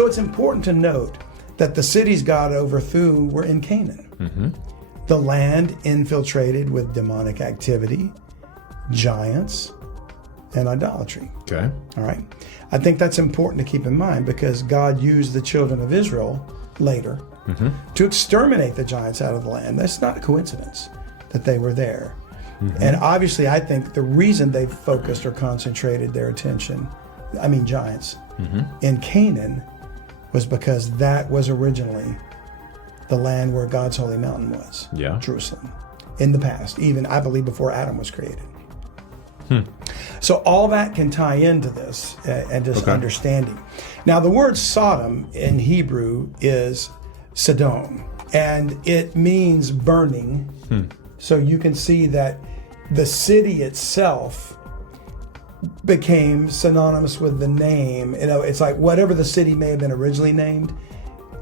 So it's important to note that the cities God overthrew were in Canaan. Mm-hmm. The land infiltrated with demonic activity, giants, and idolatry. Okay. All right. I think that's important to keep in mind because God used the children of Israel later to exterminate the giants out of the land. That's not a coincidence that they were there. And obviously, I think the reason they focused or concentrated their attention, giants, in Canaan was because that was originally the land where God's holy mountain was, Jerusalem, in the past, even, I believe, before Adam was created. So all that can tie into this and just understanding. Now, the word Sodom in Hebrew is Sodom, and it means burning. So you can see that the city itself became synonymous with the name. You know, it's like whatever the city may have been originally named,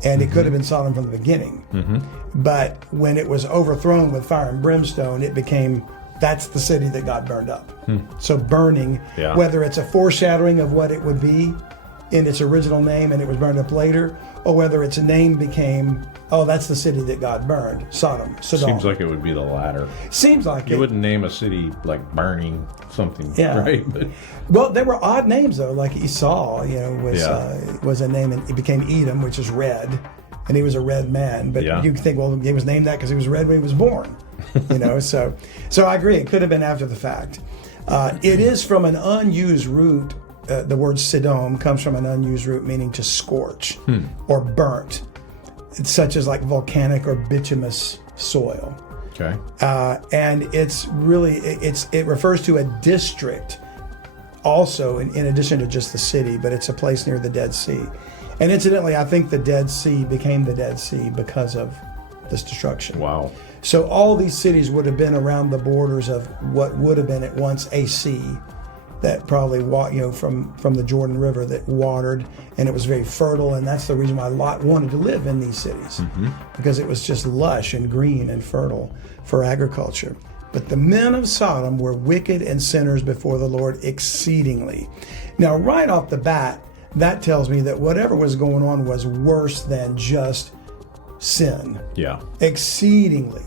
and it could have been Sodom from the beginning. But when it was overthrown with fire and brimstone, it became, that's the city that got burned up. So burning, whether it's a foreshadowing of what it would be in its original name and it was burned up later, or whether its name became, oh, that's the city that got burned, Sodom. Seems like it would be the latter. Seems like you wouldn't name a city like burning something, right? But, well, there were odd names though, like Esau, was a name, and it became Edom, which is red, and he was a red man. But you think, well, he was named that because he was red when he was born. So I agree. It could have been after the fact. It is from an unused root. The word Sodom comes from an unused root meaning to scorch or burnt. It's such as like volcanic or bituminous soil. Okay. And it's really, it refers to a district also in addition to just the city, but it's a place near the Dead Sea. And incidentally, I think the Dead Sea became the Dead Sea because of this destruction. Wow. So all these cities would have been around the borders of what would have been at once a sea that probably from the Jordan River that watered, and it was very fertile, and that's the reason why Lot wanted to live in these cities, because it was just lush and green and fertile for agriculture. But the men of Sodom were wicked and sinners before the Lord exceedingly. Now, right off the bat, that tells me that whatever was going on was worse than just sin. Yeah. Exceedingly.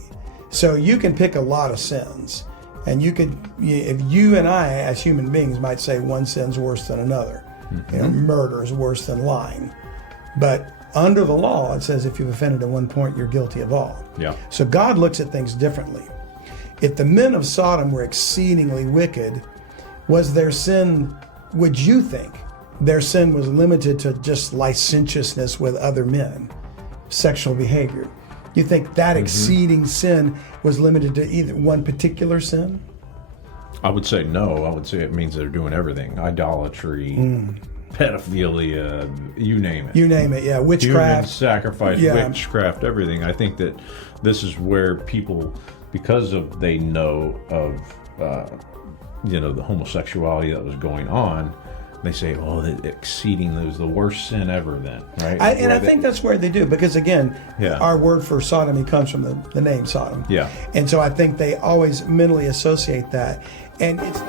So you can pick a lot of sins. And you could, if you and I, as human beings, might say one sin's worse than another. Murder is worse than lying. But under the law, it says if you've offended at one point, you're guilty of all. Yeah. So God looks at things differently. If the men of Sodom were exceedingly wicked, was their sin, would you think, their sin was limited to just licentiousness with other men, sexual behavior? You think that exceeding sin was limited to either one particular sin? I would say no. I would say it means they're doing everything. Idolatry, pedophilia, you name it. You name it, yeah. Witchcraft. Human sacrifice, witchcraft, everything. I think that this is where people, because of they know of the homosexuality that was going on, they say, oh, exceeding was the worst sin ever then, right? I think that's where they do, because again, our word for sodomy comes from the name Sodom. Yeah. And so I think they always mentally associate that. And it's...